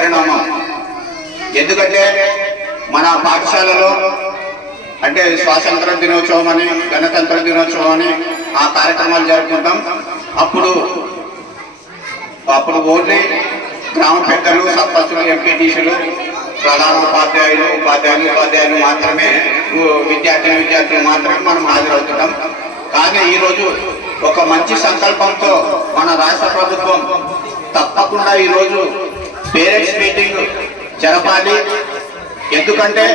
పరిణామం. ఎందుకంటే మన పాఠశాలలో అంటే స్వాతంత్ర దినోత్సవం అని, గణతంత్ర దినోత్సవం అని ఆ కార్యక్రమాలు జరుపుకుంటాం. అప్పుడు ఓన్లీ గ్రామ పెద్దలు, సర్పంచులు, ఎంపీటీసీలు, ప్రధాన ఉపాధ్యాయులు మాత్రమే, విద్యార్థులు మాత్రమే మనం హాజరవుతున్నాం. కానీ ఈరోజు ఒక మంచి సంకల్పంతో మన రాష్ట్ర ప్రభుత్వం తప్పకుండా ఈరోజు పేరెంట్స్ మీటింగ్ జరపాలి. ఎందుకంటే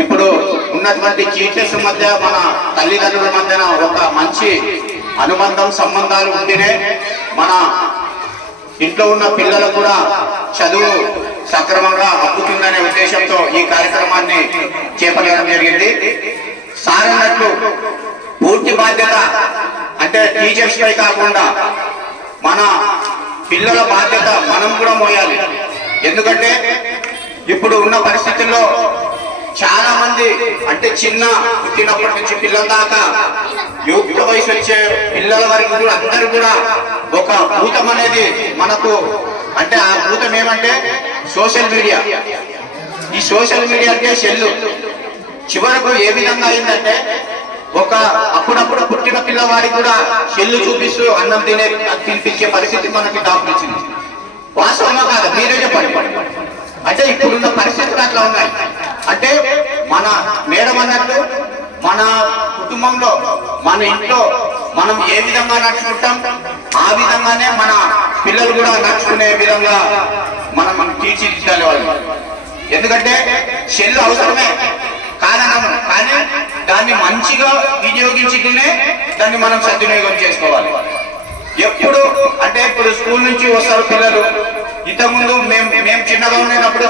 ఇప్పుడు ఉన్నటువంటి టీచర్స్ మధ్య, మన తల్లిదండ్రుల మధ్యన ఒక మంచి అనుబంధం, సంబంధాలు ఉంటేనే మన ఇంట్లో ఉన్న పిల్లలకు కూడా చదువు సక్రమంగా అబ్బుతుందనే ఉద్దేశంతో ఈ కార్యక్రమాన్ని చేపట్టడం జరిగింది. సార్ అన్నట్లు పూర్తి బాధ్యత అంటే టీచర్స్ పై కాకుండా మన పిల్లల బాధ్యత మనం కూడా మోయాలి. ఎందుకంటే ఇప్పుడు ఉన్న పరిస్థితుల్లో చాలా మంది అంటే పుట్టినప్పటి నుంచి పిల్లల దాకా యుక్త వయసు వచ్చే పిల్లల వరకు కూడా అందరూ కూడా ఒక భూతం అనేది మనకు, అంటే ఆ భూతం ఏమంటే సోషల్ మీడియా. ఈ సోషల్ మీడియా అంటే సెల్లు. చివరకు ఏ విధంగా అయిందంటే అప్పుడప్పుడు పుట్టిన పిల్లవాడికి కూడా సెల్లు చూపిస్తూ అన్నం తినిపించే పరిస్థితి మనకి దాపురించింది. వాస్తవమా కాదా? మీరే చెప్పండి. అంటే ఇప్పుడున్న పరిస్థితులు అట్లా ఉన్నాయి. అంటే మన మేడం అన్నట్టు మన కుటుంబంలో, మన ఇంట్లో మనం ఏ విధంగా నడుచుకుంటాం ఆ విధంగానే మన పిల్లలు కూడా నడుచుకునే విధంగా మనం తీర్చిదిద్దాలి వాళ్ళు. ఎందుకంటే సెల్లు అవసరమే కాదనము, కానీ దాన్ని మంచిగా వినియోగించుకునే దాన్ని మనం సద్వినియోగం చేసుకోవాలి. ఎప్పుడు అంటే ఇప్పుడు స్కూల్ నుంచి వస్తారు పిల్లలు. ఇంతకుముందు మేము చిన్నగా ఉన్నప్పుడు